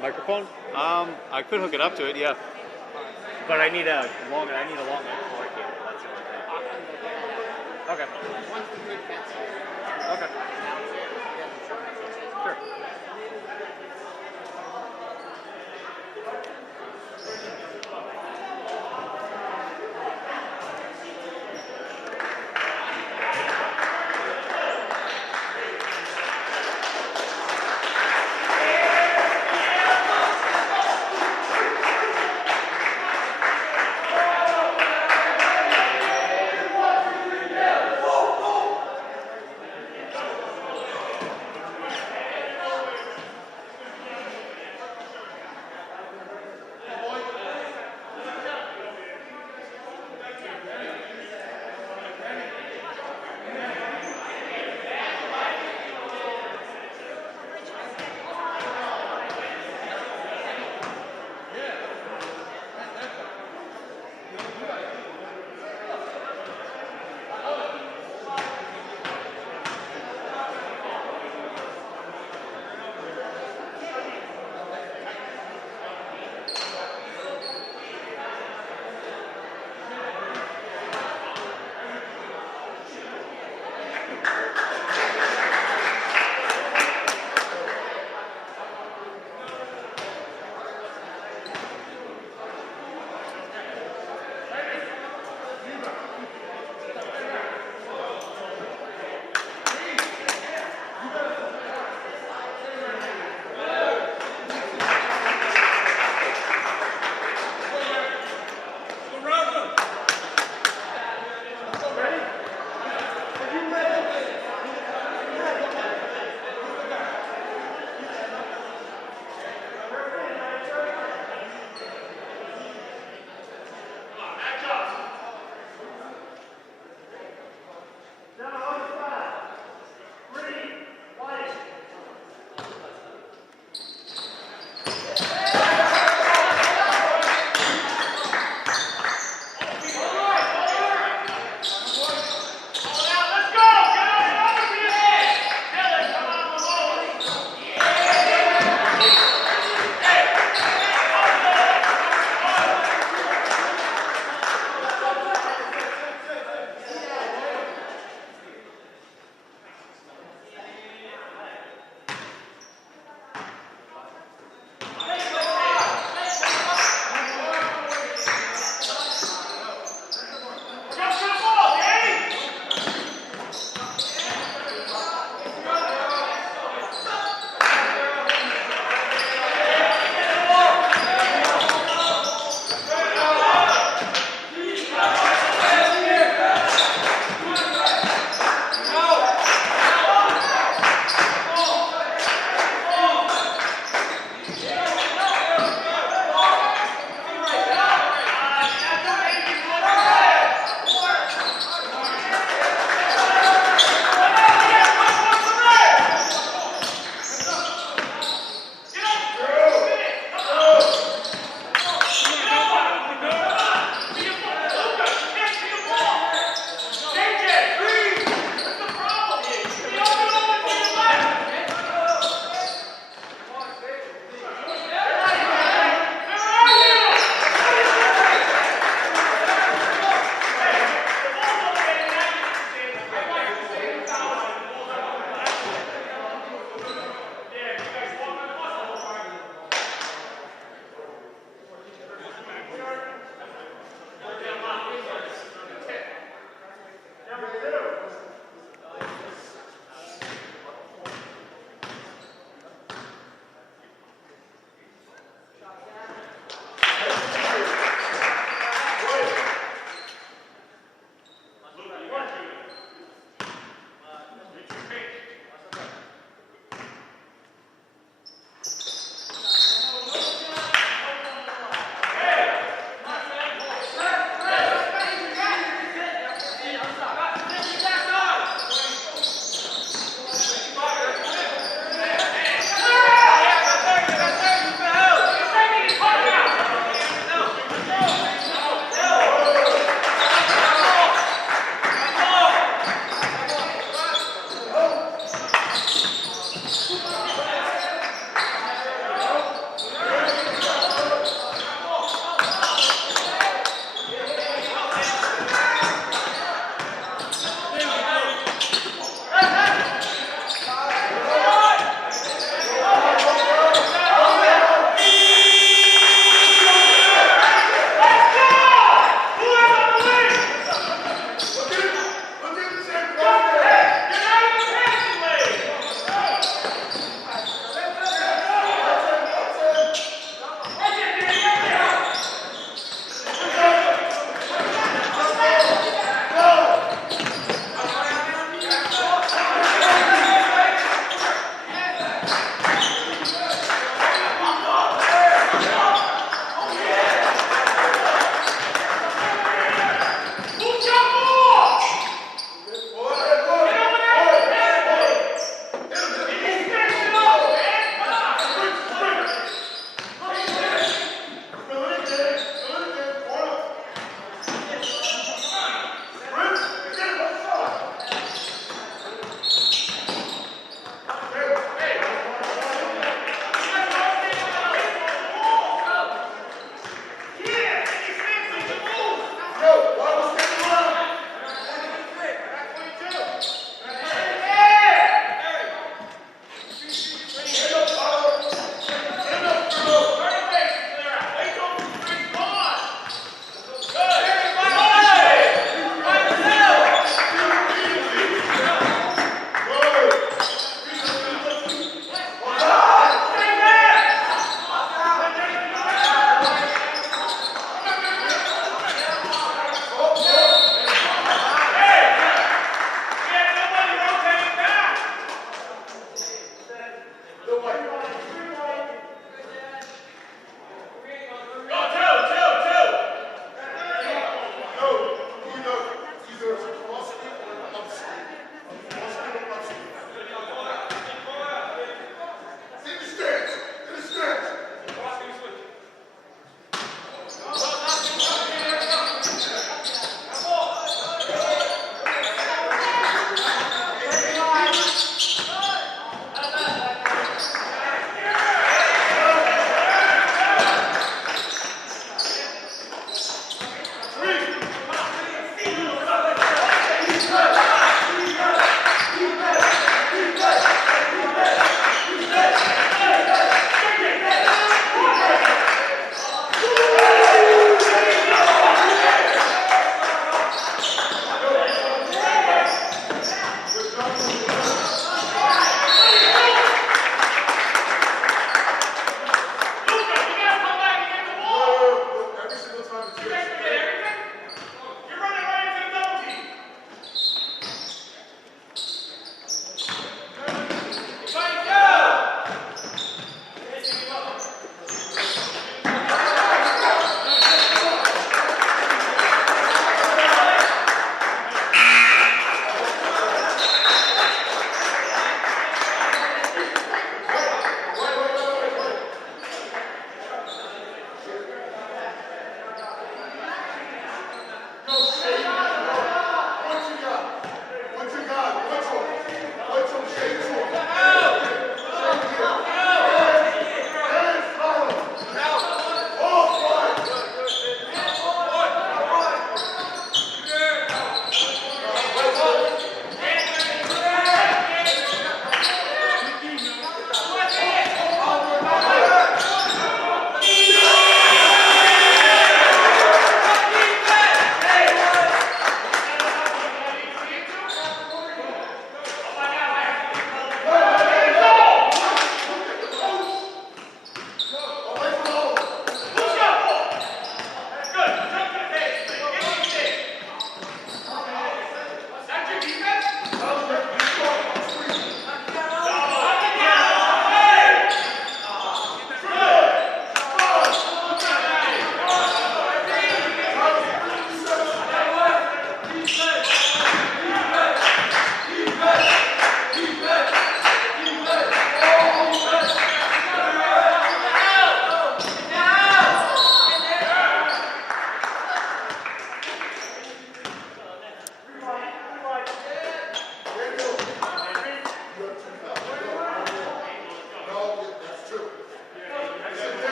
microphone? I could hook it up to it, yeah. But I need a long cord cable. That's the only thing. Okay. Okay. Sure.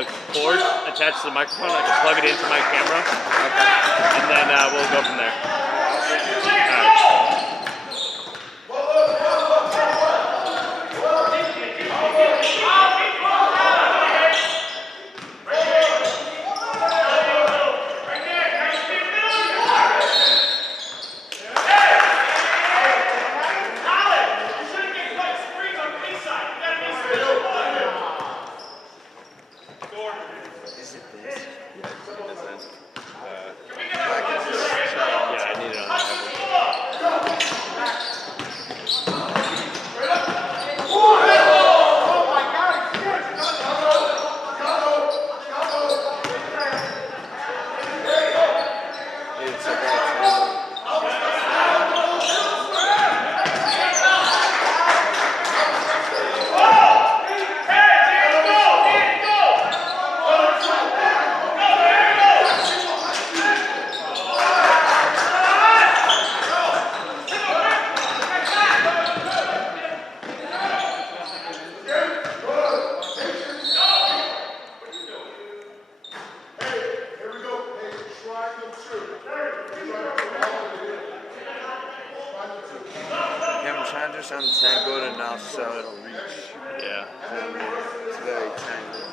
the cord attached to the microphone. I can plug it into my camera. Okay. And then we'll go from there. Is it this? Yeah, I need it on that. It's about I'm trying to do something tangled enough so it'll reach. Yeah. It's very tangled.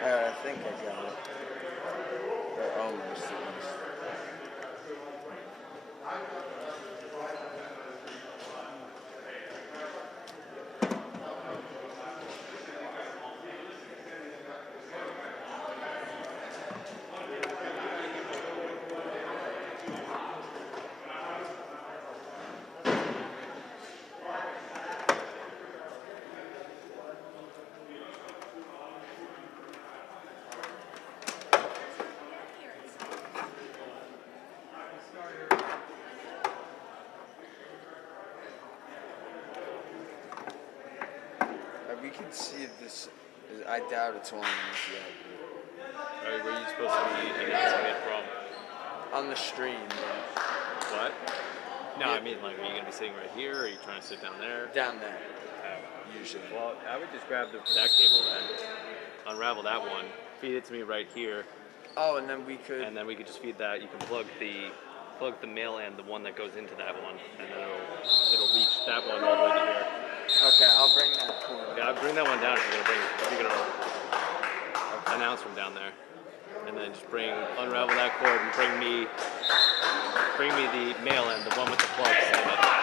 I think I got it. Or almost at least. We can see if this. I doubt it's one of these yet. Where are you supposed to be announcing it from? On the stream. What? No, I mean, like, are you going to be sitting right here, or are you trying to sit down there? Down there. Oh. usually? Well, I would just grab that cable then, unravel that one, feed it to me right here, Oh, and then we could. and then we could just feed that. You can plug the male end, the one that goes into that one, and then it'll reach that one all the way to here. Okay, I'll bring that cord. Yeah, bring that one down if you're gonna announce from down there, and then just unravel that cord and bring me the male end, the one with the plugs in it.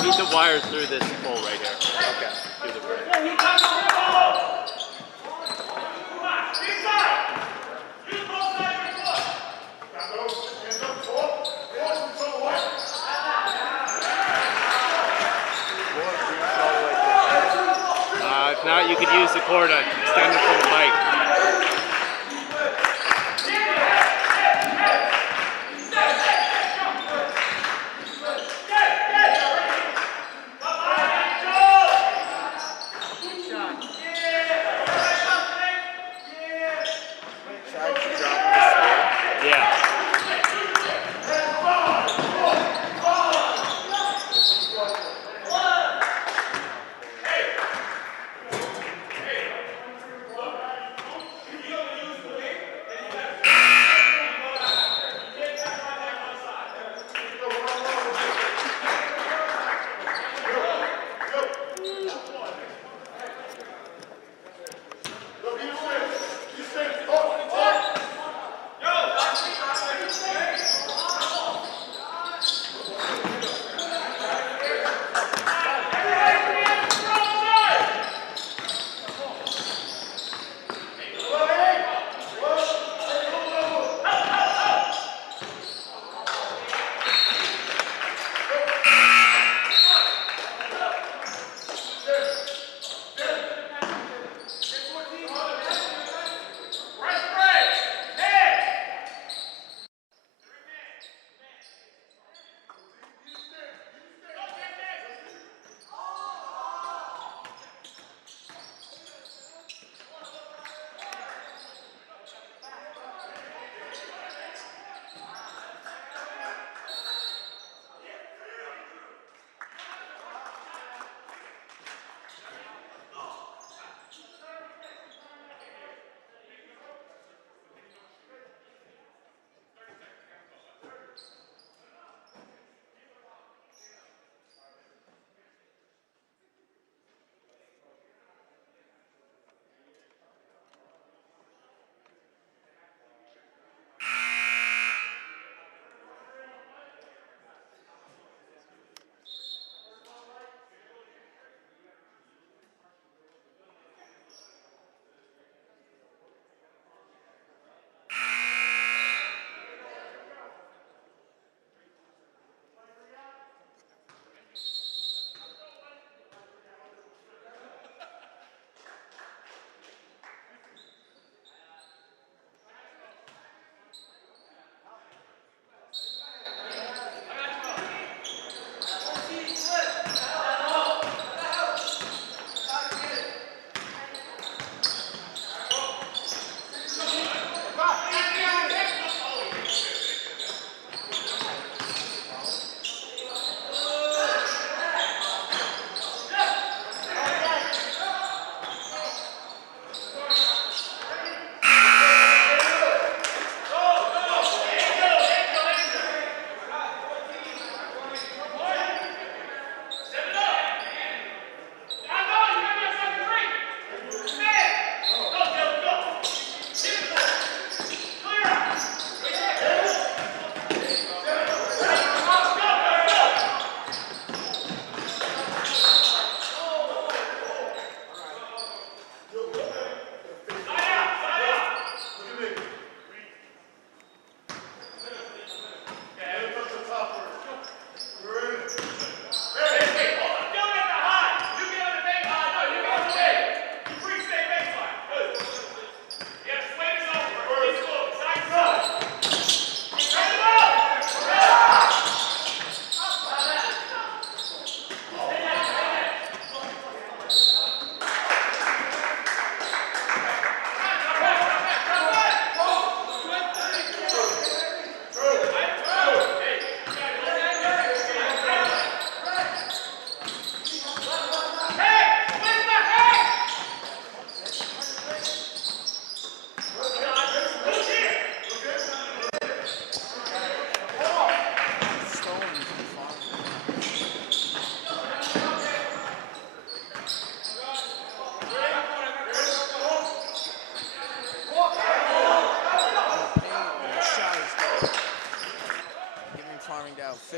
Feed the wires through this pole right here. Okay. Through the bridge. If not, you could use the cord extended from the mic.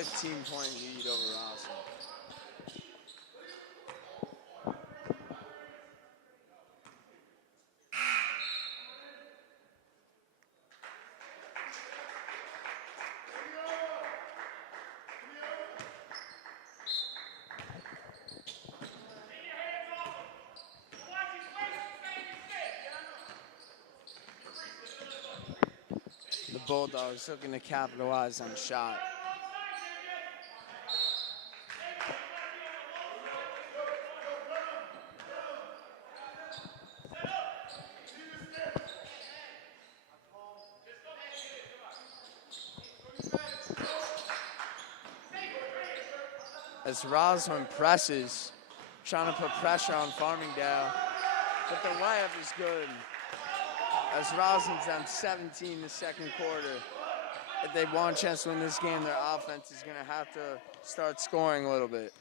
15-point lead over Roslyn. The Bulldogs looking to capitalize on the shot. As Roslyn presses, trying to put pressure on Farmingdale, but the layup is good. As Roslyn's down 17 in the second quarter. If they want a chance to win this game, their offense is going to have to start scoring a little bit.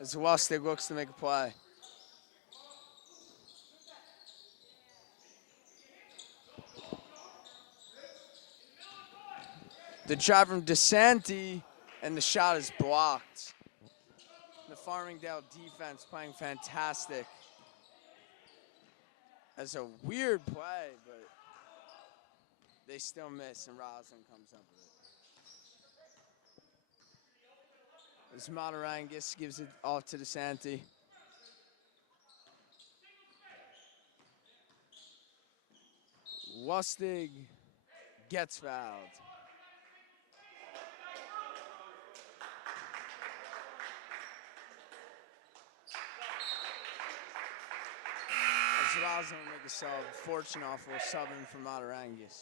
As Lustig looks to make a play. The drive from DeSanti, and the shot is blocked. The Farmingdale defense playing fantastic. That's a weird play, but they still miss, and Roslyn comes up with it. As Matarangis gives it off to DeSanti. Lustig gets fouled. As Roslyn will make a sub, Fortunoff will sub in for Matarangis.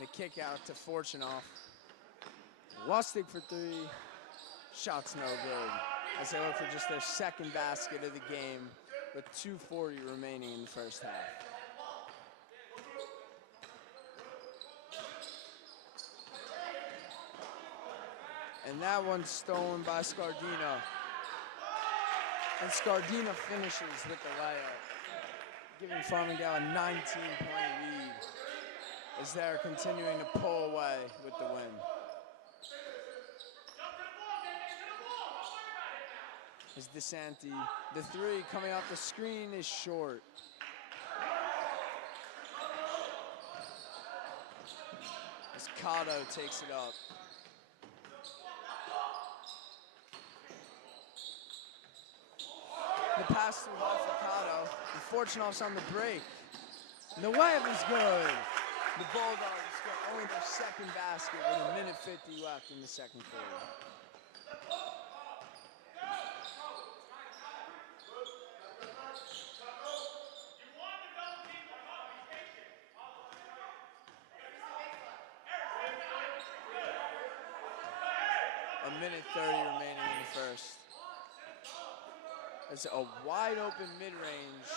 The kick out to Fortunoff. Lustig for three. Shot's no good. As they look for just their second basket of the game with 2:40 remaining in the first half. And that one's stolen by Scardino. And Scardino finishes with the layup, giving Farmingdale a 19-point lead as they're continuing to pull away with the win. As DeSanti, the three coming off the screen is short. As Cotto takes it up. The pass through left for Cotto, and Fortunoff's on the break. And the layup is good. The Bulldogs get only their second basket with 1:50 left in the second quarter. A 1:30 remaining in the first. It's a wide open mid-range.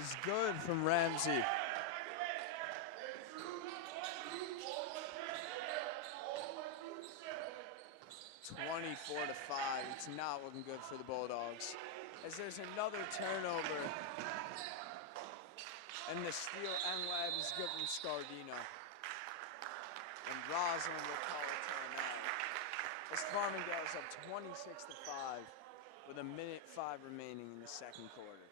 Is good from Ramsey. (24-5). It's not looking good for the Bulldogs. As there's another turnover. And the steal and lab is good from Scardino. And Roslyn will call a timeout. As Farmingdale is up 26-5 with 1:05 remaining in the second quarter.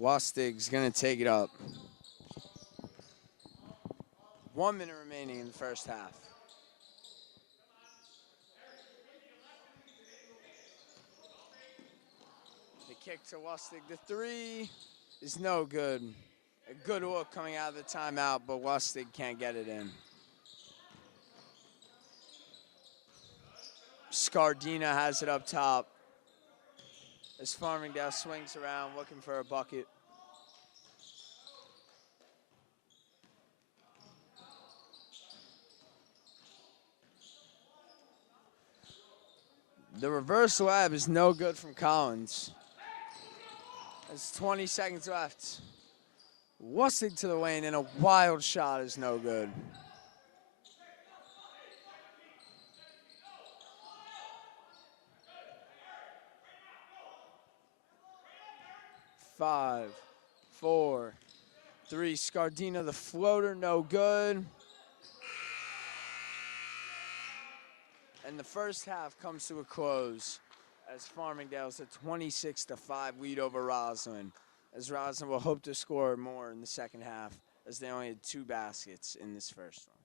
Lustig's going to take it up. 1 minute remaining in the first half. The kick to Lustig. The three is no good. A good look coming out of the timeout, but Lustig can't get it in. Scardina has it up top as Farmingdale swings around looking for a bucket. The reverse lab is no good from Collins. There's 20 seconds left. Lustig to the lane, and a wild shot is no good. Five, four, three. Scardina, the floater, no good. And the first half comes to a close as Farmingdale's a 26-5 lead over Roslyn. As Roslyn will hope to score more in the second half, as they only had 2 baskets in this first one.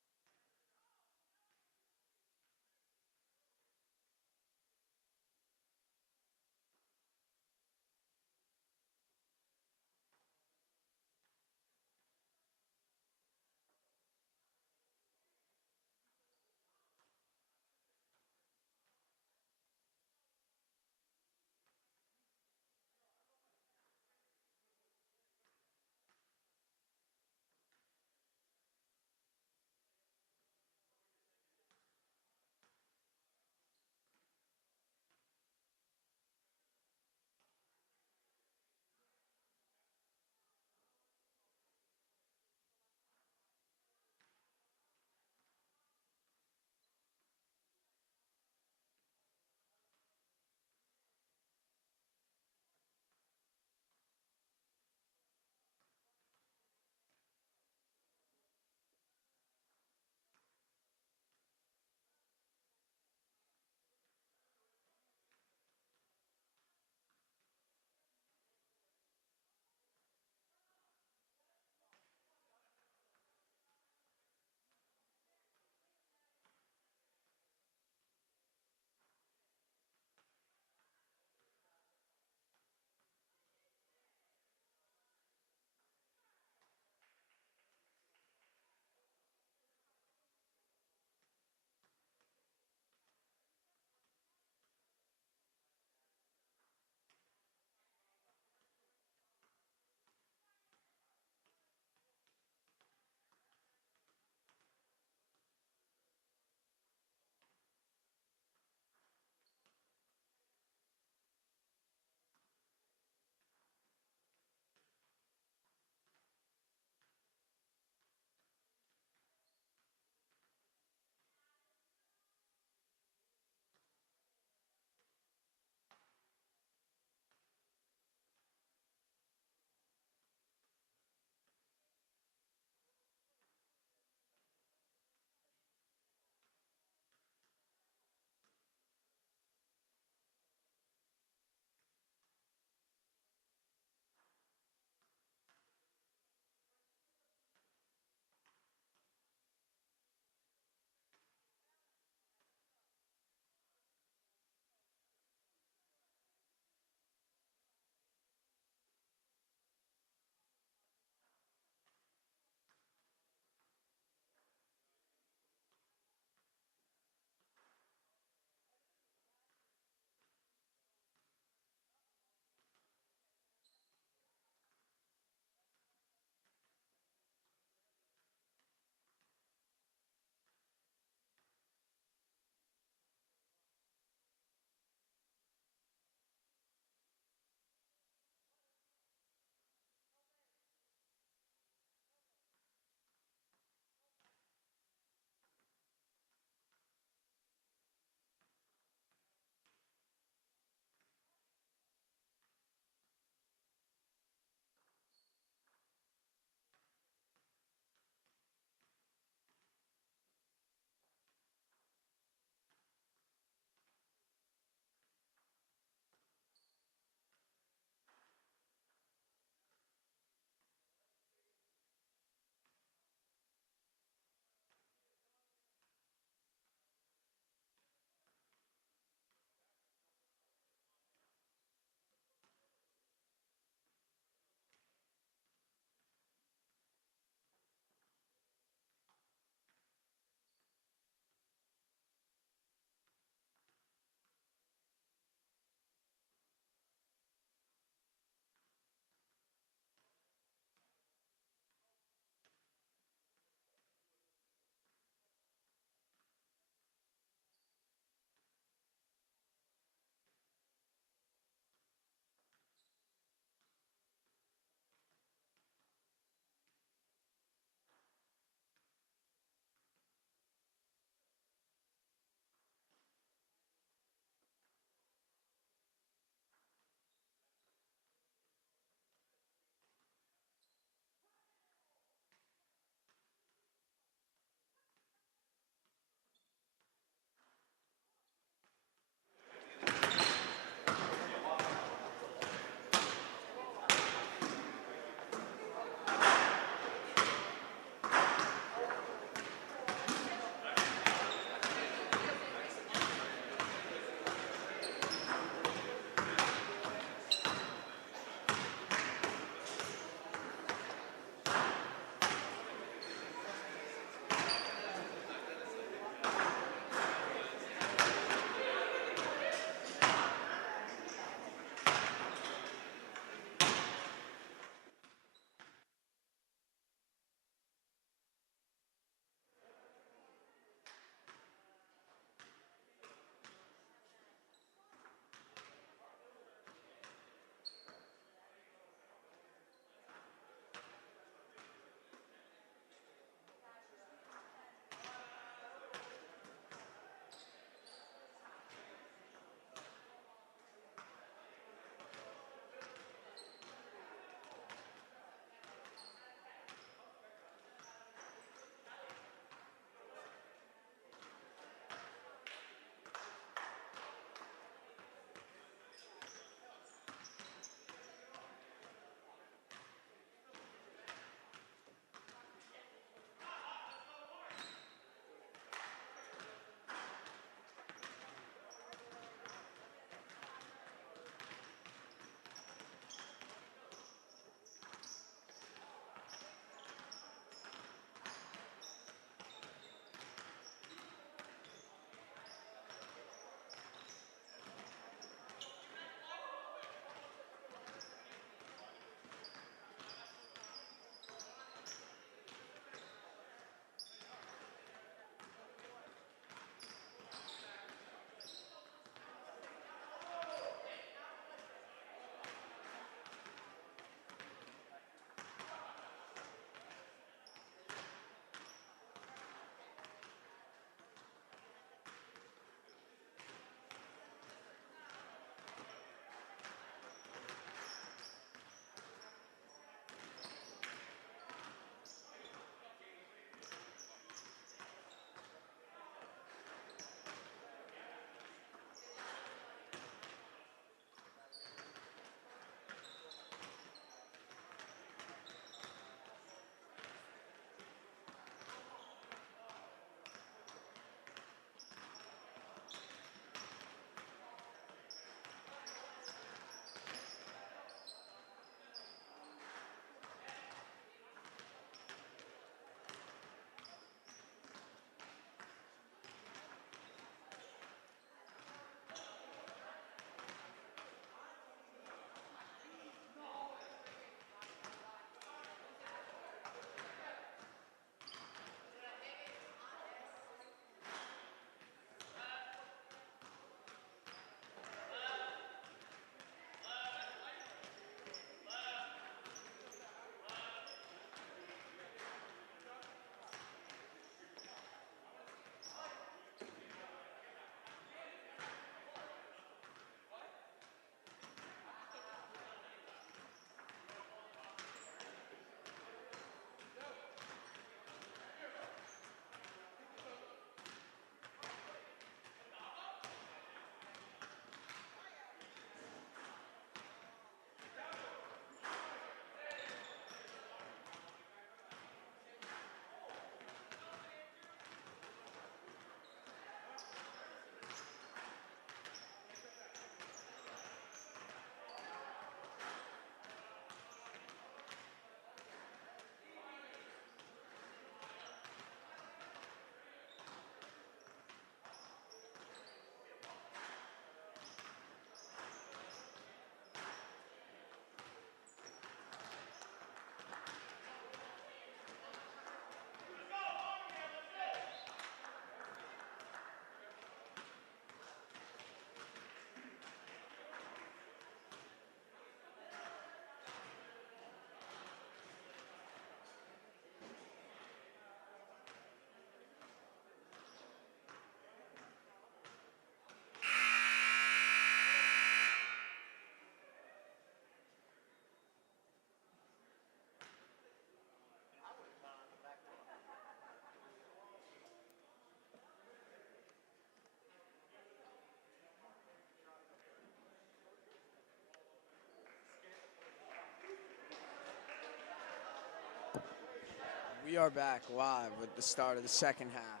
We are back live with the start of the second half.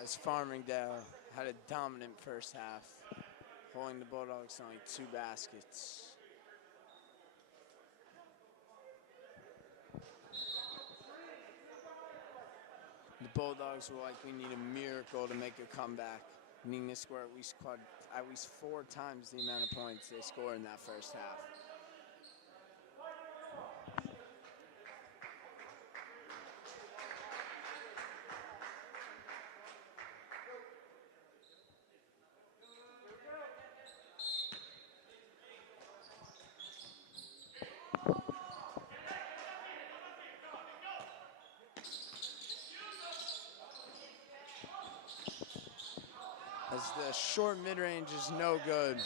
As Farmingdale had a dominant first half, holding the Bulldogs to only 2 baskets. The Bulldogs will likely need a miracle to make a comeback, needing to score at least 4 times the amount of points they scored in that first half. As the short mid-range is no good.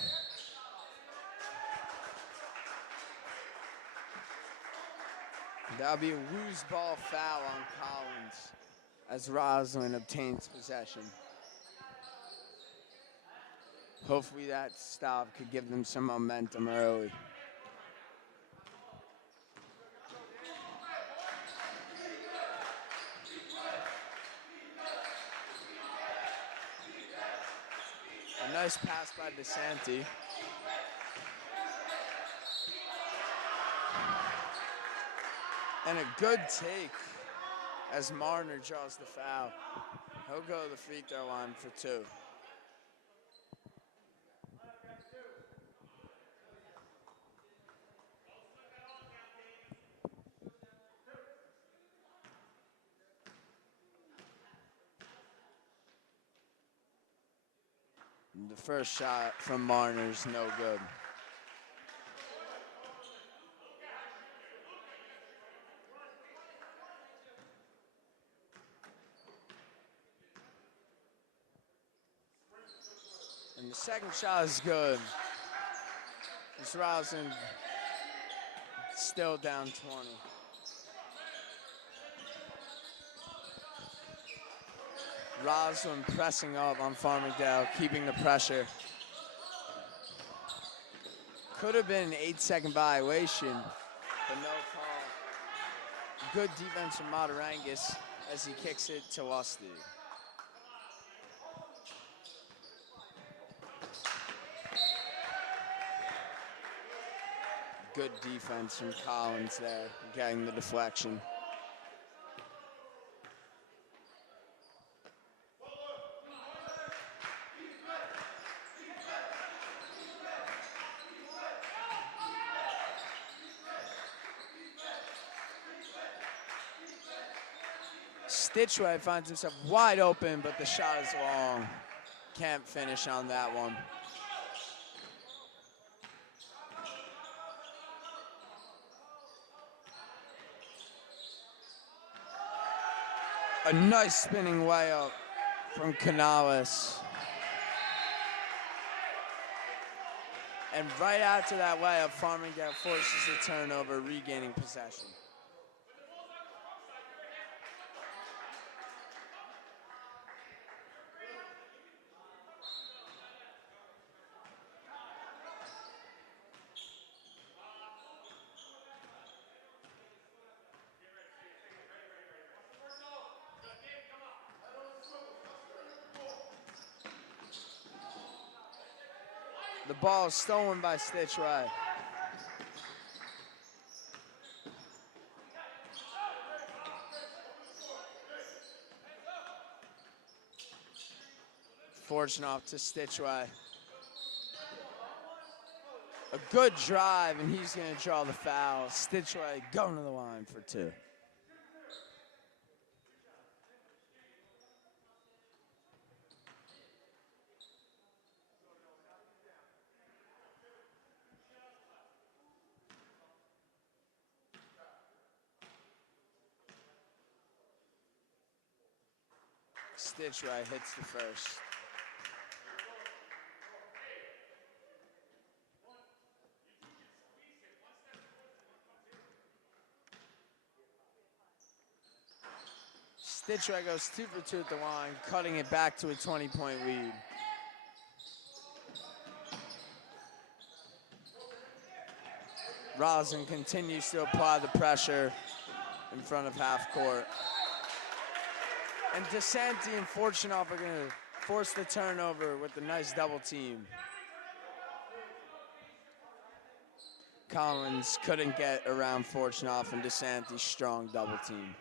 That'll be a loose ball foul on Collins as Roslyn obtains possession. Hopefully that stop could give them some momentum early. A nice pass by DeSanti. And a good take as Marner draws the foul. He'll go to the free throw line for 2. The first shot from Marner's no good. And the second shot is good. It's Roslyn still down 20. Roslyn pressing up on Farmingdale, keeping the pressure. Could have been an 8-second violation, but no call. Good defense from Matarangas as he kicks it to Lusty. Good defense from Collins there, getting the deflection. Stitchway finds himself wide open, but the shot is long. Can't finish on that one. A nice spinning layup from Canales. And right after that layup, Farmingdale forces a turnover, regaining possession. The ball is stolen by Stitchway. Fortunate to Stitchway. A good drive, and he's going to draw the foul. Stitchway going to the line for 2. Stitchway hits the first. Stitchway goes 2 for 2 at the line, cutting it back to a 20-point lead. Roslyn continues to apply the pressure. in front of half court. And DeSanti and Fortunoff are going to force the turnover with a nice double team. Collins couldn't get around Fortunoff and DeSanti's strong double team.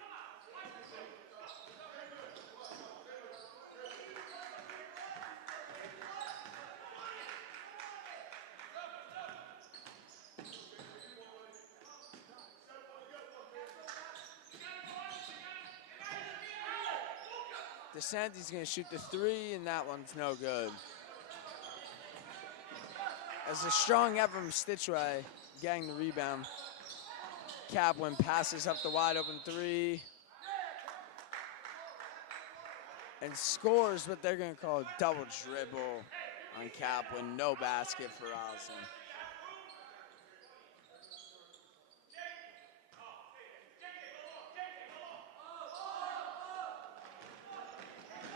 DeSanti's going to shoot the three, and that one's no good. As a strong effort from Stitchway getting the rebound. Kaplan passes up the wide open three. And scores what they're going to call a double dribble on Kaplan. No basket for Roslyn.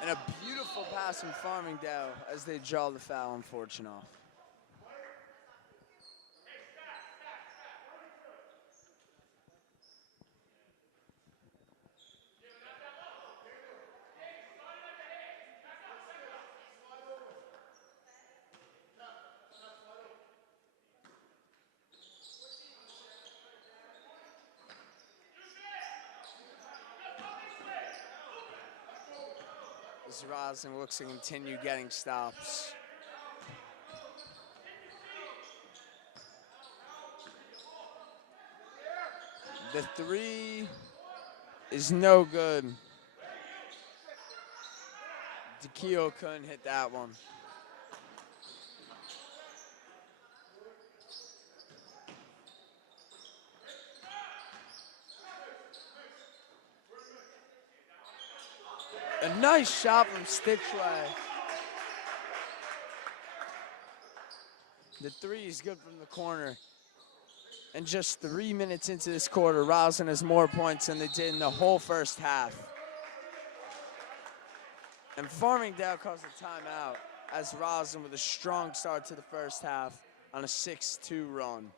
And a beautiful pass from Farmingdale as they draw the foul on Fortunoff. As Roslyn looks to continue getting stops. The three is no good. DeKeo couldn't hit that one. A nice shot from Stitchway. The three is good from the corner. And just 3 minutes into this quarter, Roslyn has more points than they did in the whole first half. And Farmingdale calls a timeout as Roslyn with a strong start to the first half on a 6-2 run.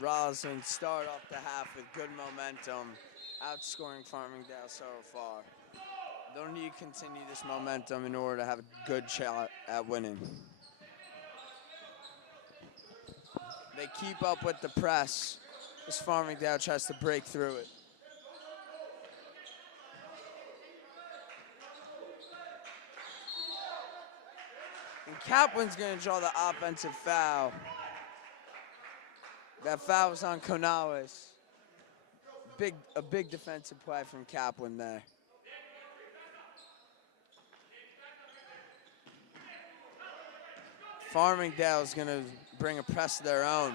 Roslyn start off the half with good momentum, outscoring Farmingdale so far. They'll need to continue this momentum in order to have a good shot at winning. They keep up with the press as Farmingdale tries to break through it. And Kaplan's going to draw the offensive foul. That foul was on Canales. A big defensive play from Kaplan there. Farmingdale's going to bring a press of their own.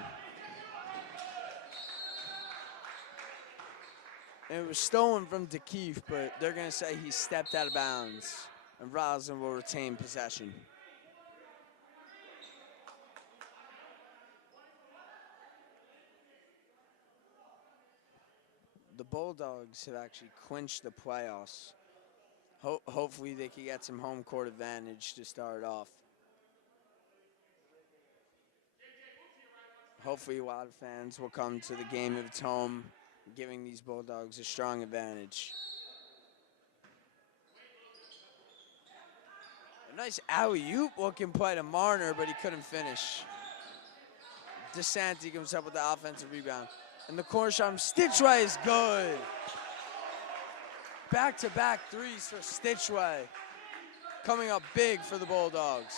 And it was stolen from DeKeefe, but they're going to say he stepped out of bounds. And Roslyn will retain possession. The Bulldogs have actually clinched the playoffs. Hopefully they can get some home court advantage to start off. Hopefully a lot of fans will come to the game if it's home giving these Bulldogs a strong advantage. A nice alley-oop looking play to Marner, but he couldn't finish. DeSanti comes up with the offensive rebound. And the corner shot from Stitchway is good. Back-to-back threes for Stitchway. Coming up big for the Bulldogs.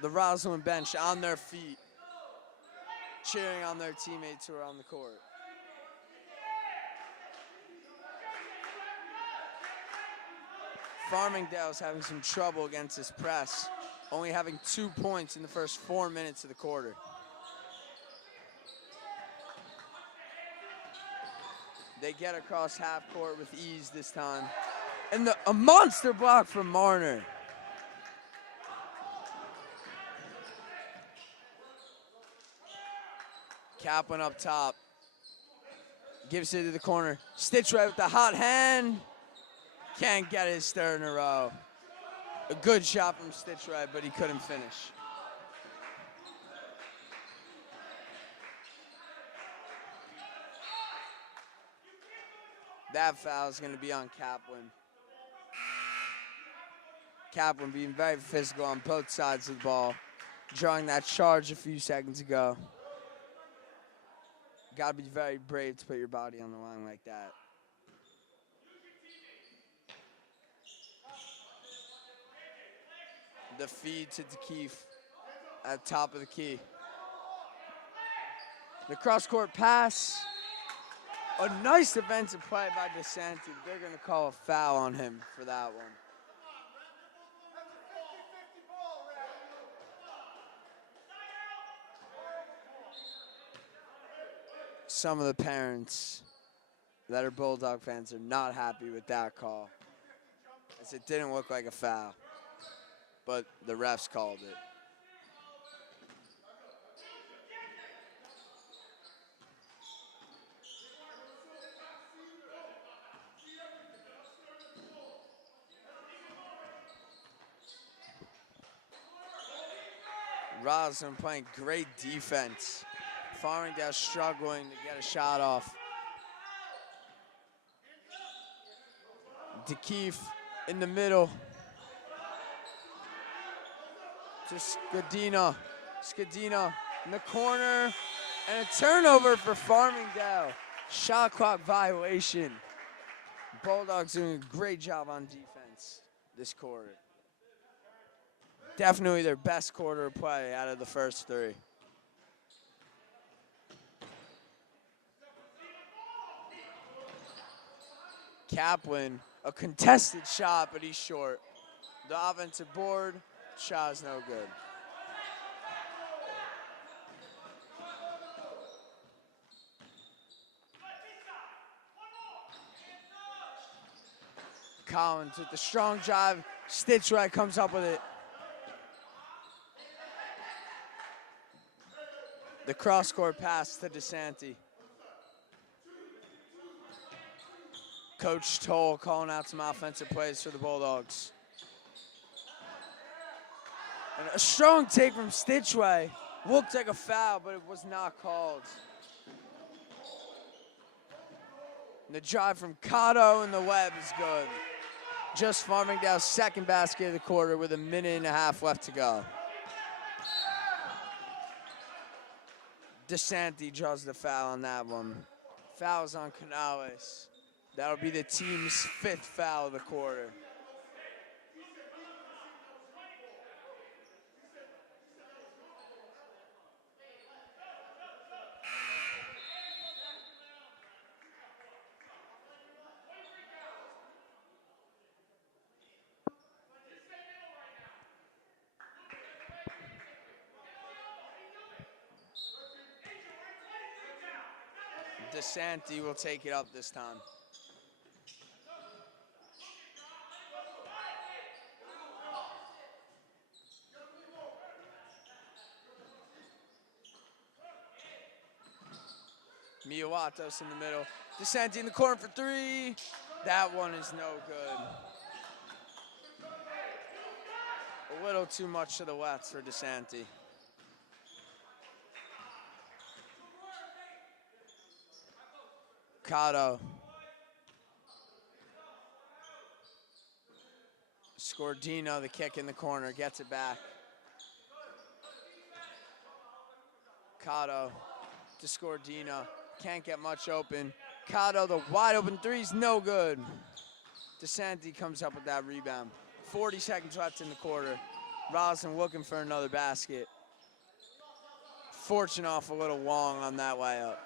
The Roslyn bench on their feet, cheering on their teammates who are on the court. Farmingdale's having some trouble against this press, only having 2 points in the first 4 minutes of the quarter. They get across half court with ease this time. And a monster block from Marner. Kaplan up top. Gives it to the corner. Stitchway with the hot hand. Can't get his third in a row. A good shot from Stitchway, but he couldn't finish. That foul is going to be on Kaplan. Kaplan being very physical on both sides of the ball, drawing that charge a few seconds ago. Got to be very brave to put your body on the line like that. The feed to DeKeefe at the top of the key. The cross-court pass. A nice defensive play by DeSanti. They're going to call a foul on him for that one. Some of the parents that are Bulldog fans are not happy with that call, as it didn't look like a foul, but the refs called it. Roslyn playing great defense. Farmingdale struggling to get a shot off. DeKeefe in the middle. To Scadina. Scadina in the corner. And a turnover for Farmingdale. Shot clock violation. Bulldogs doing a great job on defense this quarter. Definitely their best quarter of play out of the first three. Kaplan, a contested shot, but he's short. The offensive board, shot is no good. Collins with the strong drive. Stitchway comes up with it. The cross-court pass to DeSanti. Coach Toll calling out some offensive plays for the Bulldogs. And a strong take from Stitchway. Looked like a foul, but it was not called. And the drive from Cotto and the web is good. Just Farmingdale's second basket of the quarter with 1.5 minutes left to go. DeSanti draws the foul on that one. Fouls on Canales. That'll be the team's 5th foul of the quarter. DeSanti will take it up this time. Miawatos in the middle. DeSanti in the corner for 3. That one is no good. A little too much to the left for DeSanti. Cotto. Scordino, the kick in the corner, gets it back. Cotto to Scordino. Can't get much open. Cotto, the wide open three's no good. DeSanti comes up with that rebound. 40 seconds left in the quarter. Roslyn looking for another basket. Fortunoff a little long on that way up.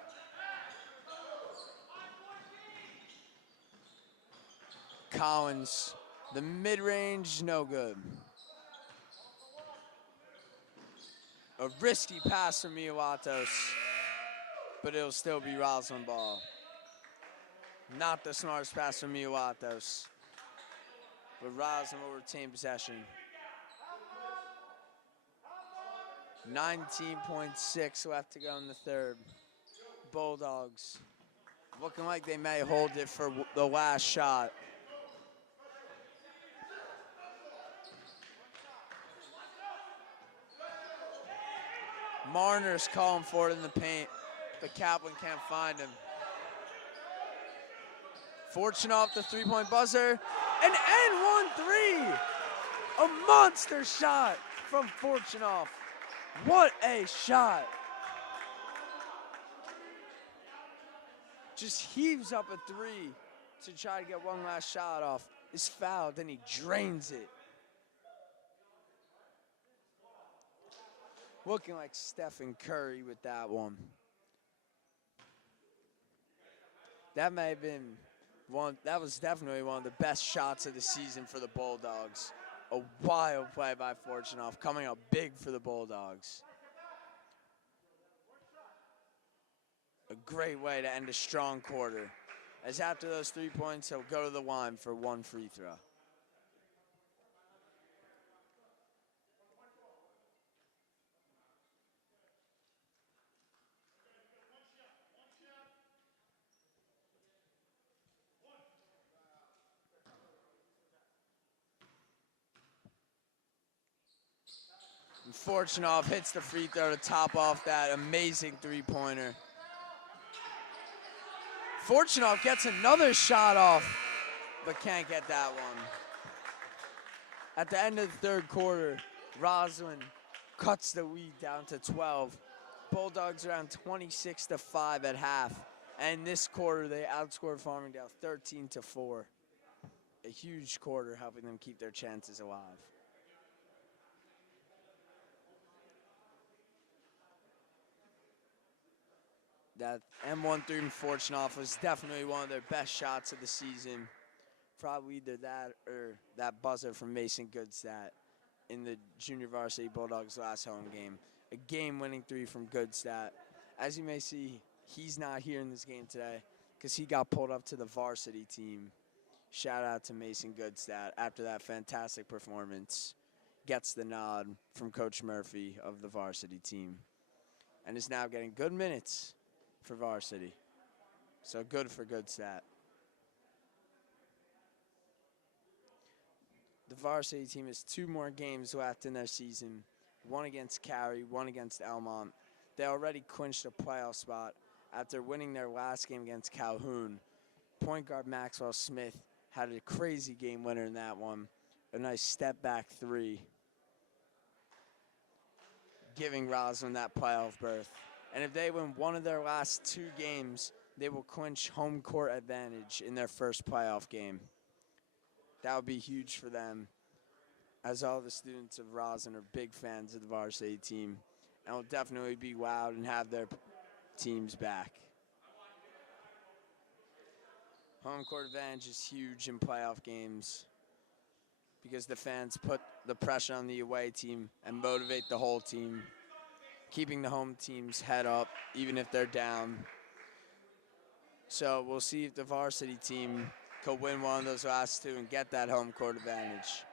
Collins, the mid-range, no good. A risky pass from Miawatos, but it'll still be Roslyn ball. Not the smartest pass from Miawatos, but Roslyn will retain possession. 19.6 left to go in the third. Bulldogs looking like they may hold it for the last shot. Marner's calling for it in the paint, but Kaplan can't find him. Fortunoff, the three-point buzzer, an N1 3! A monster shot from Fortunoff. What a shot. Just heaves up a three to try to get one last shot off. Is fouled, then he drains it. Looking like Stephen Curry with that one. That may have been that was definitely one of the best shots of the season for the Bulldogs. A wild play by Fortunoff, coming up big for the Bulldogs. A great way to end a strong quarter. As after those 3 points, he'll go to the line for one free throw. And Fortunoff hits the free throw to top off that amazing three-pointer. Fortunoff gets another shot off, but can't get that one. At the end of the third quarter, Roslyn cuts the lead down to 12. Bulldogs around 26-5 at half. And this quarter, they outscored Farmingdale 13-4. A huge quarter, helping them keep their chances alive. That M1 3 from Fortunoff was definitely one of their best shots of the season. Probably either that or that buzzer from Mason Goodstadt in the junior varsity Bulldogs last home game. A game-winning three from Goodstadt. As you may see, he's not here in this game today because he got pulled up to the varsity team. Shout out to Mason Goodstadt after that fantastic performance. Gets the nod from Coach Murphy of the varsity team and is now getting good minutes for varsity. So good for Goodstadt. The varsity team has 2 more games left in their season. One against Cary, one against Elmont. They already clinched a playoff spot after winning their last game against Calhoun. Point guard Maxwell Smith had a crazy game winner in that one. A nice step back three, giving Roslyn that playoff berth. And if they win one of their last 2 games, they will clinch home court advantage in their first playoff game. That would be huge for them, as all the students of Roslyn are big fans of the varsity team and will definitely be loud and have their teams back. Home court advantage is huge in playoff games because the fans put the pressure on the away team and motivate the whole team, keeping the home team's head up even if they're down. So we'll see if the varsity team could win one of those last 2 and get that home court advantage.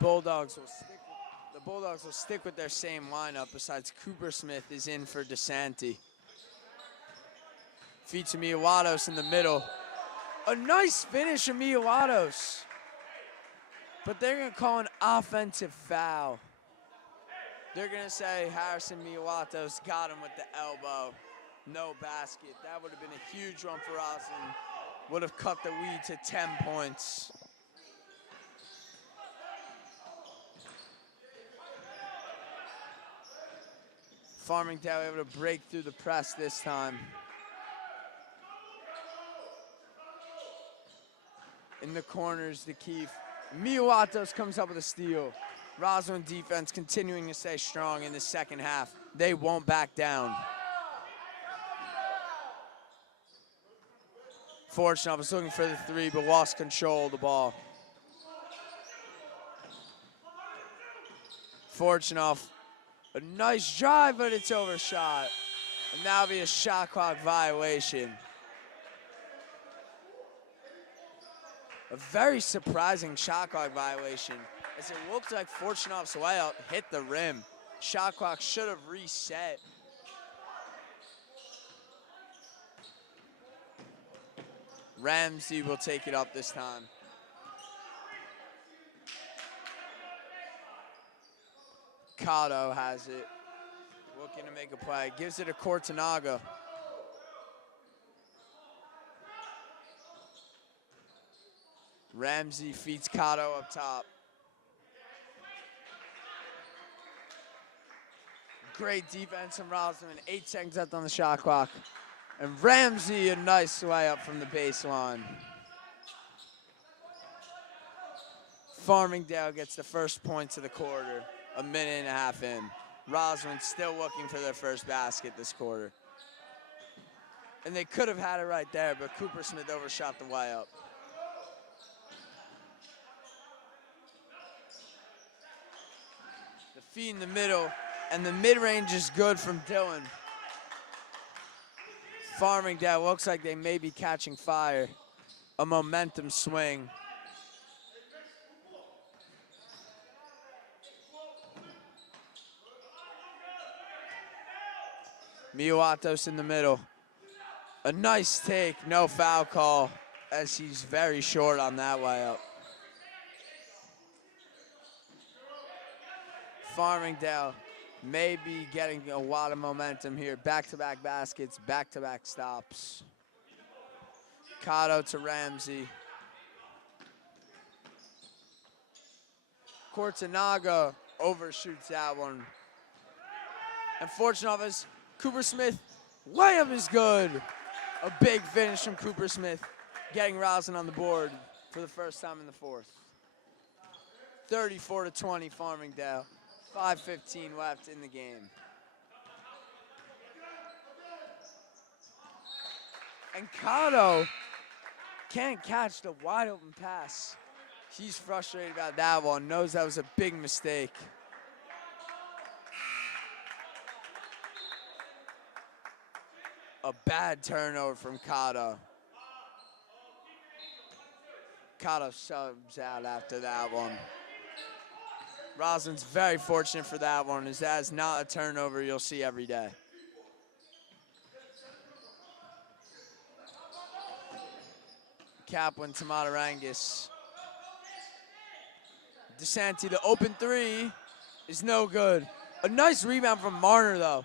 The Bulldogs will stick with their same lineup, besides Cooper Smith is in for DeSanti. Feed to Miawatos in the middle. A nice finish of Miawatos. But they're going to call an offensive foul. They're going to say Harrison Miawatos got him with the elbow. No basket. That would have been a huge one for Roslyn. Would have cut the lead to 10 points. Farmingdale able to break through the press this time. In the corners, the Keefe. Miawatos comes up with a steal. Roslyn defense continuing to stay strong in the second half. They won't back down. Fortunov was looking for the three, but lost control of the ball. Fortunov, a nice drive, but it's overshot. And that'll be a shot clock violation. A very surprising shot clock violation, as it looked like Fortunov's layup hit the rim. Shot clock should have reset. Ramsey will take it up this time. Cotto has it, looking to make a play. Gives it to Cortinaga. Ramsey feeds Cotto up top. Great defense from Roslyn. 8 seconds left on the shot clock. And Ramsey, a nice layup from the baseline. Farmingdale gets the first points of the quarter, a minute and a half in. Roslyn still looking for their first basket this quarter. And they could have had it right there, but Cooper Smith overshot the layup. The feed in the middle, and the mid-range is good from Dillon. Farmingdale looks like they may be catching fire. A momentum swing. Miawatos in the middle. A nice take, no foul call, as he's very short on that layup. Farmingdale may be getting a lot of momentum here. Back-to-back baskets, back-to-back stops. Cotto to Ramsey. Cortinaga overshoots that one. And Fortunov is Cooper Smith. Layup is good. A big finish from Cooper Smith, getting Roslyn on the board for the first time in the fourth. 34-20 Farmingdale. 5:15 left in the game. And Cotto can't catch the wide open pass. He's frustrated about that one, knows that was a big mistake. A bad turnover from Cotto. Cotto subs out after that one. Roslyn's very fortunate for that one, as that is not a turnover you'll see every day. Kaplan to Matarangas. DeSanti, the open three is no good. A nice rebound from Marner, though.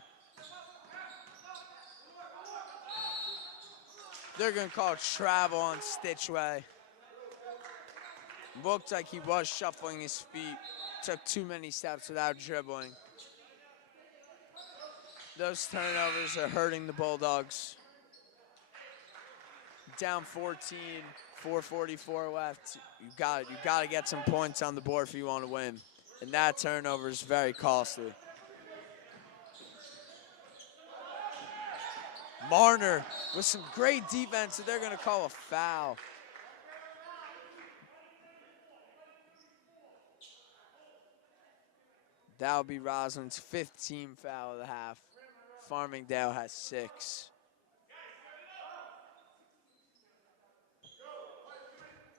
They're going to call travel on Stitchway. Looked like he was shuffling his feet. Took too many steps without dribbling. Those turnovers are hurting the Bulldogs. Down 14, 4:44 left. You got to get some points on the board if you want to win. And that turnover is very costly. Marner with some great defense, so they're going to call a foul. That'll be Roslyn's 5th team foul of the half. Farmingdale has 6.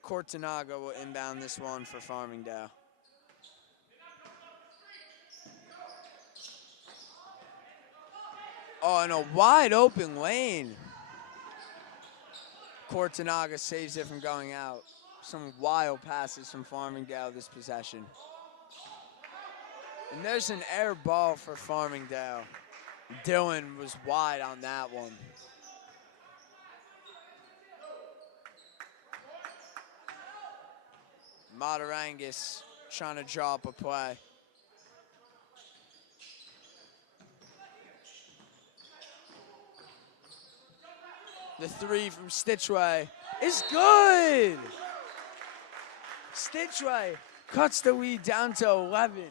Cortinaga will inbound this one for Farmingdale. Oh, in a wide open lane. Portanaga saves it from going out. Some wild passes from Farmingdale this possession. And there's an air ball for Farmingdale. Dylan was wide on that one. Matarangas trying to draw up a play. The three from Stitchway is good. Stitchway cuts the lead down to 11.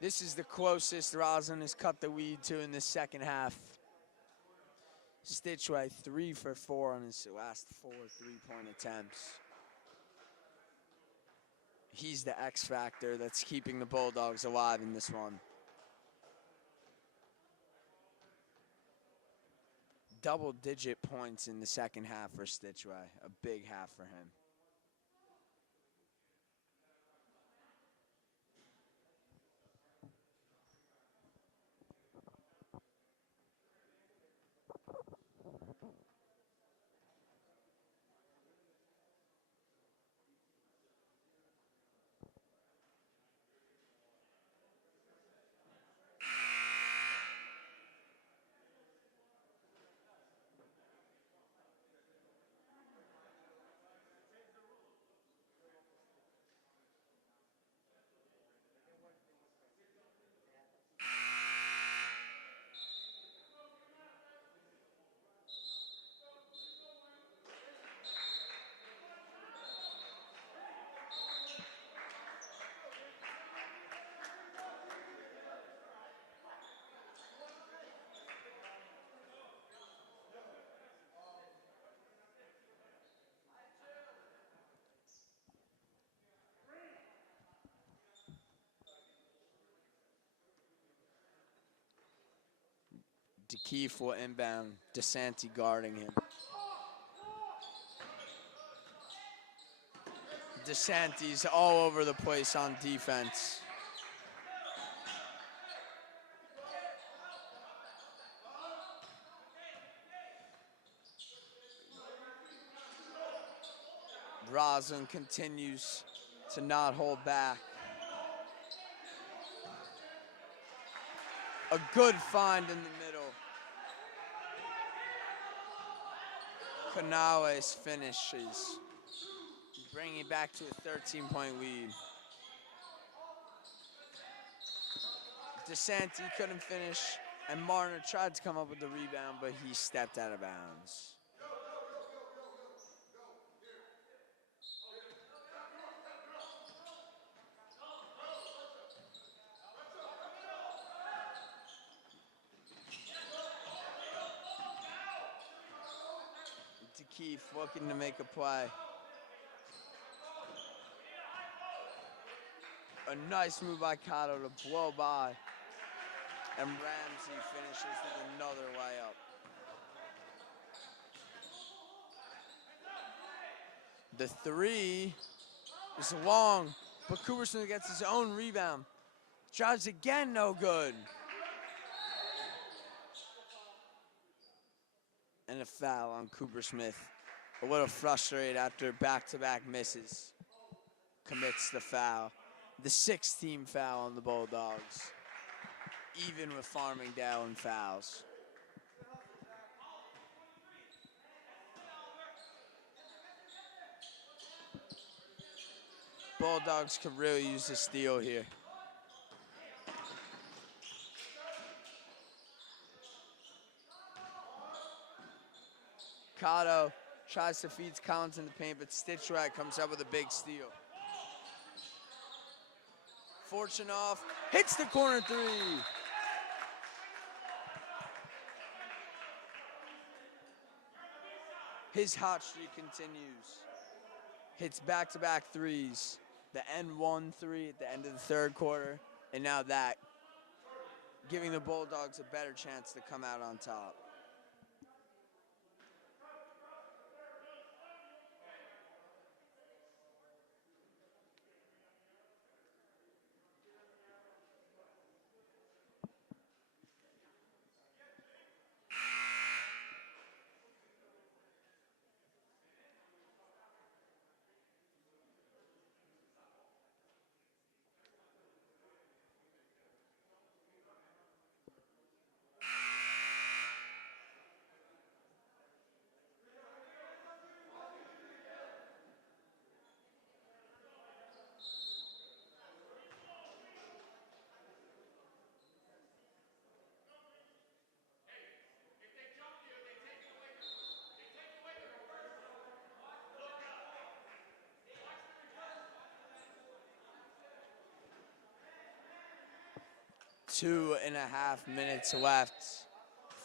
This is the closest Roslyn has cut the lead to in the second half. Stitchway 3 for 4 on his last 4 3-point attempts. He's the X factor that's keeping the Bulldogs alive in this one. Double-digit points in the second half for Stitchway. A big half for him. DeKeefe will inbound. DeSanti guarding him. DeSanti's all over the place on defense. Roslyn continues to not hold back. A good find in the middle. Canales finishes, bringing it back to a 13-point lead. DeSanti couldn't finish, and Marner tried to come up with the rebound, but he stepped out of bounds. DeKeefe looking to make a play. A nice move by Cotto to blow by. And Ramsey finishes with another layup. The three is long, but Coopersmith gets his own rebound. Drives again, no good. And a foul on Coopersmith. A little frustrated after back-to-back misses. Commits the foul. The 6th team foul on the Bulldogs. Even with Farmingdale in fouls. Bulldogs could really use a steal here. Cotto tries to feed Collins in the paint, but Stitchway comes up with a big steal. Fortunoff hits the corner three. His hot streak continues. Hits back-to-back threes. The N1 three at the end of the third quarter, and now that, giving the Bulldogs a better chance to come out on top. 2.5 minutes left.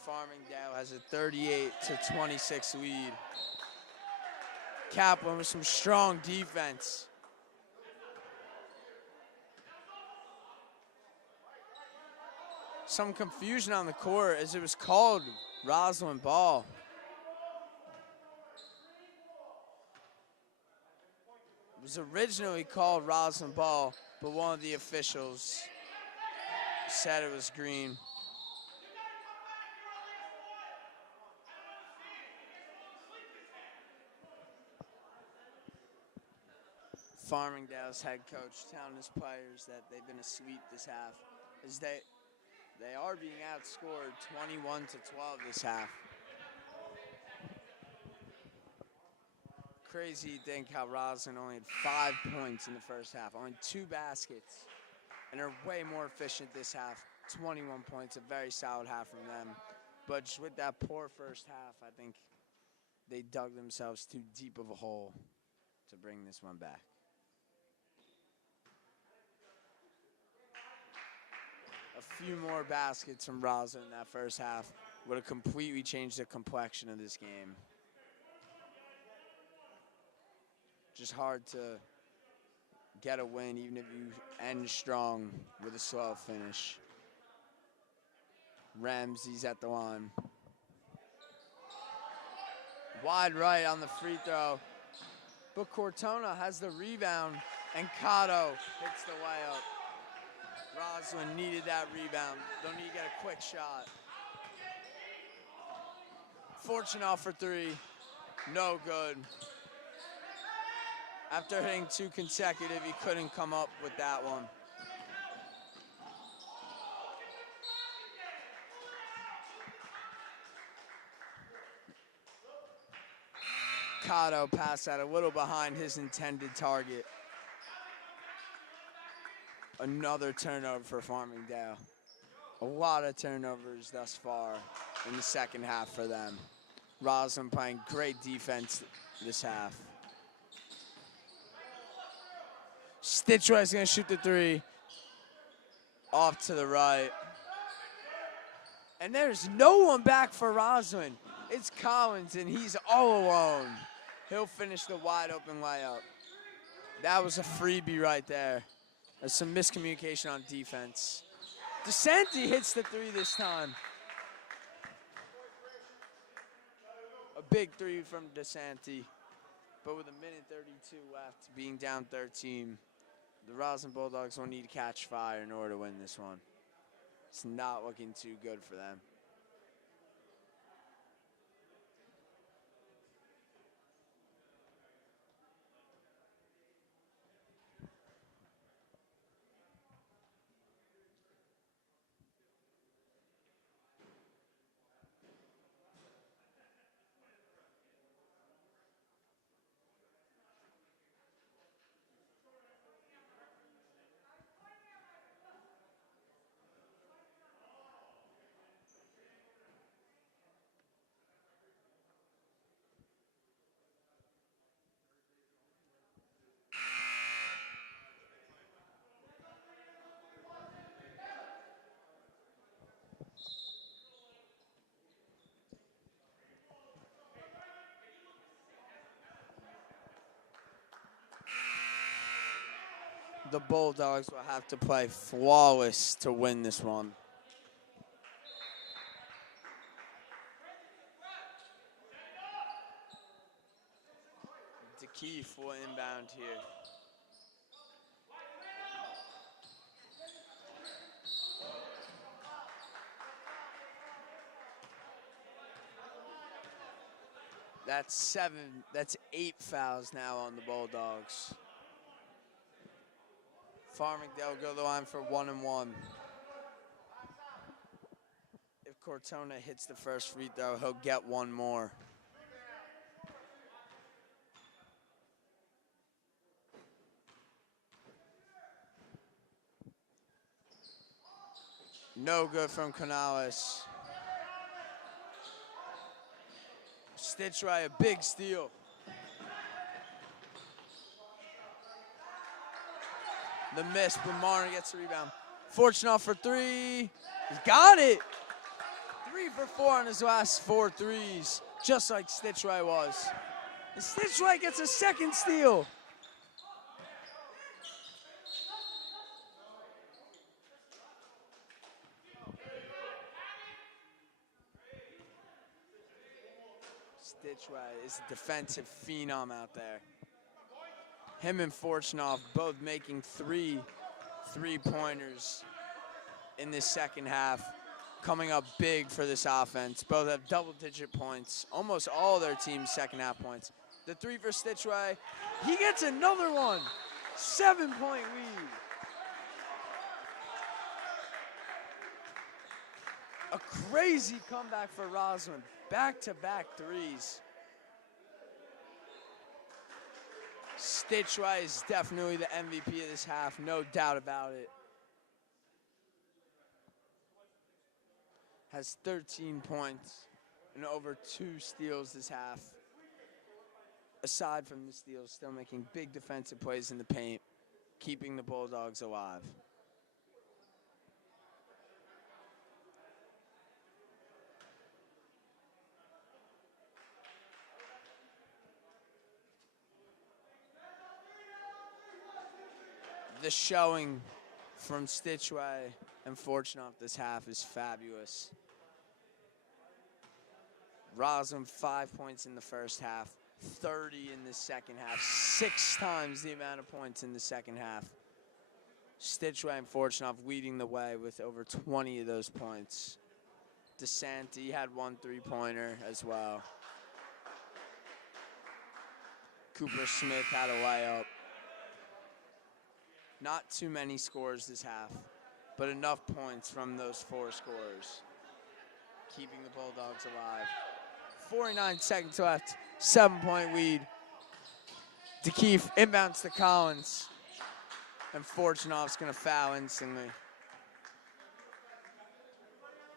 Farmingdale has a 38-26 lead. Kaplan with some strong defense. Some confusion on the court as it was called Roslyn ball. It was originally called Roslyn ball, but one of the officials said it was green. Farmingdale's head coach telling his players that they've been asleep this half, as they are being outscored 21-12 this half. Crazy to think how Roslyn only had 5 points in the first half, only 2 baskets, and are way more efficient this half. 21 points, a very solid half from them. But just with that poor first half, I think they dug themselves too deep of a hole to bring this one back. A few more baskets from Roslyn in that first half would have completely changed the complexion of this game. Just hard to get a win even if you end strong with a slow finish. Ramsey's at the line. Wide right on the free throw. But Cortona has the rebound, and Cotto hits the layup. Roslyn needed that rebound. Don't need to get a quick shot. Fortunoff for 3. No good. After hitting 2 consecutive, he couldn't come up with that one. Cotto passed that a little behind his intended target. Another turnover for Farmingdale. A lot of turnovers thus far in the second half for them. Roslyn playing great defense this half. Stitchway's gonna shoot the 3. Off to the right. And there's no one back for Roslyn. It's Collins, and he's all alone. He'll finish the wide open layup. That was a freebie right there. There's some miscommunication on defense. DeSanti hits the 3 this time. A big 3 from DeSanti. But with 1:32 left, being down 13, the Roslyn Bulldogs will need to catch fire in order to win this one. It's not looking too good for them. The Bulldogs will have to play flawless to win this one. DeKeefe will inbound here. That's 8 fouls now on the Bulldogs. Farmingdale will go to the line for 1-1. If Cortona hits the first free throw, he'll get 1 more. No good from Canales. Stitchway, a big steal. The miss, but Martin gets the rebound. Fortunate for three. He's got it. 3 for 4 on his last 4 threes, just like Stitchway was. And Stitchway gets a second steal. Stitchway is a defensive phenom out there. Him and Fortunoff both making 3 3-pointers in this second half, coming up big for this offense. Both have double-digit points, almost all their team's second half points. The 3 for Stitchway, he gets another one. 7-point lead. A crazy comeback for Roslyn. Back-to-back threes. Stitchway is definitely the MVP of this half, no doubt about it. Has 13 points and over 2 steals this half. Aside from the steals, still making big defensive plays in the paint, keeping the Bulldogs alive. The showing from Stitchway and Fortunoff this half is fabulous. Roslyn 5 points in the first half, 30 in the second half, 6 times the amount of points in the second half. Stitchway and Fortunoff leading the way with over 20 of those points. DeSanti had 1 3-pointer as well. Cooper Smith had a layup. Not too many scores this half, but enough points from those 4 scorers, keeping the Bulldogs alive. 49 seconds left, 7-point lead. DeKeefe inbounds to Collins, and Fortunoff's gonna foul instantly.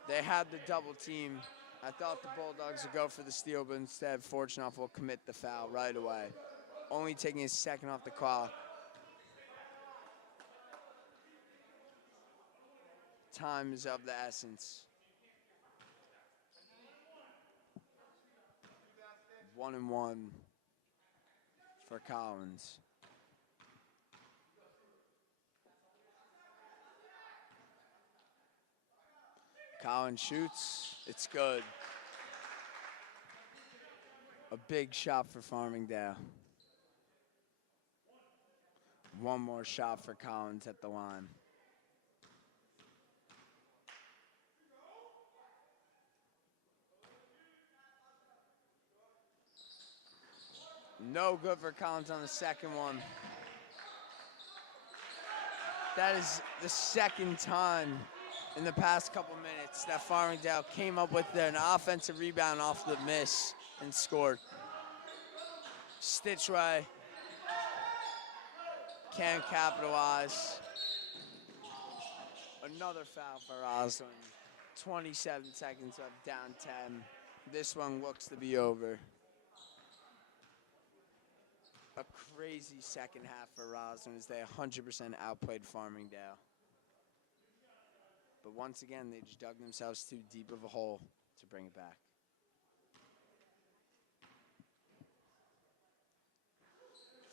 They had the double team. I thought the Bulldogs would go for the steal, but instead Fortunoff will commit the foul right away, only taking a second off the clock. Time is of the essence. 1-1 for Collins. Collins shoots. It's good. A big shot for Farmingdale. One more shot for Collins at the line. No good for Collins on the second one. That is the second time in the past couple minutes that Farmingdale came up with an offensive rebound off the miss and scored. Stitchway can't capitalize. Another foul for Roslyn. 27 seconds left, down 10. This one looks to be over. A crazy second half for Roslyn as they 100% outplayed Farmingdale. But once again, they just dug themselves too deep of a hole to bring it back.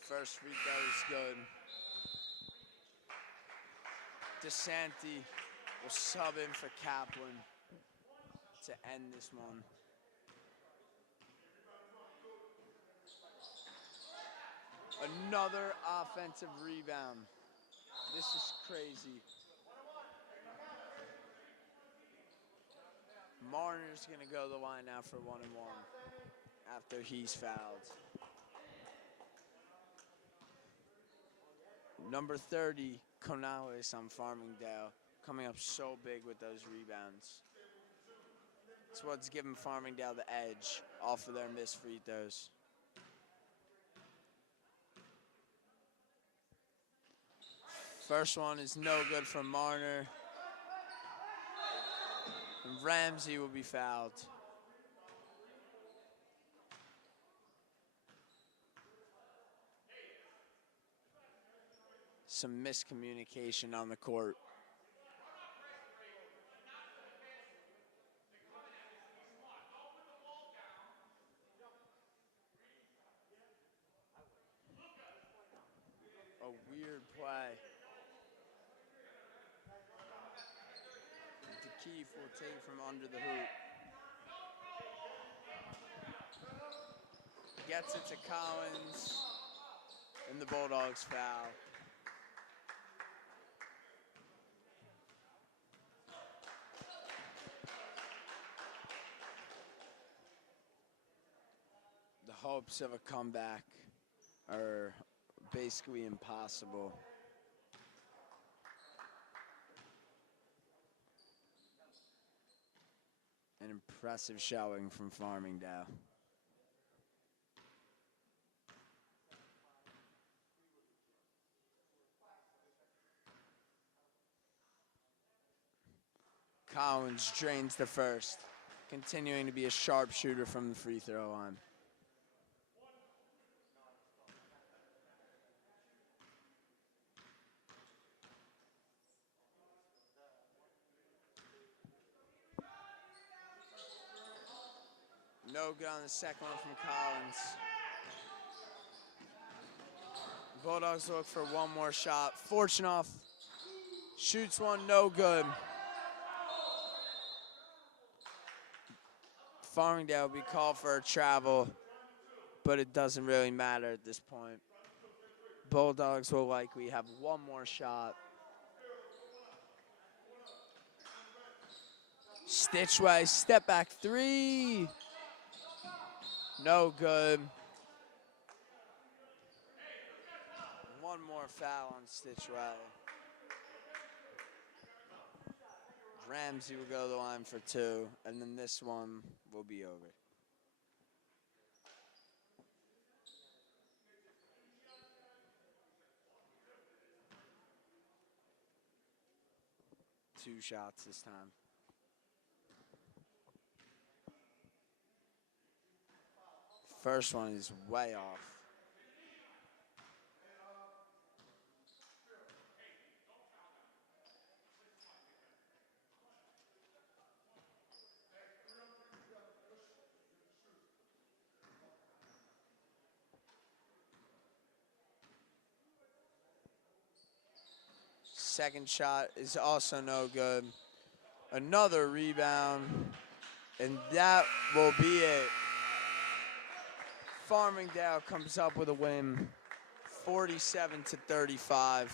First free throw is good. DeSanti will sub in for Kaplan to end this one. Another offensive rebound. This is crazy. Marner's going to go to the line now for 1-1 after he's fouled. Number 30, Conales on Farmingdale, coming up so big with those rebounds. It's what's giving Farmingdale the edge off of their missed free throws. First one is no good from Marner. And Ramsey will be fouled. Some miscommunication on the court. a weird play. DeKeefe will take from under the hoop. Gets it to Collins, and the Bulldogs foul. The hopes of a comeback are basically impossible. An impressive showing from Farmingdale. Collins drains the first, continuing to be a sharpshooter from the free throw line. No good on the second one from Collins. Bulldogs look for one more shot. Fortunoff shoots one, no good. Farmingdale will be called for a travel, but it doesn't really matter at this point. Bulldogs will likely have one more shot. Stitchway, step back three. No good. One more foul on Stitchway. Ramsey will go to the line for two, and then this one will be over. Two shots this time. First one is way off. Second shot is also no good. Another rebound, and that will be it. Farmingdale comes up with a win, 47-35.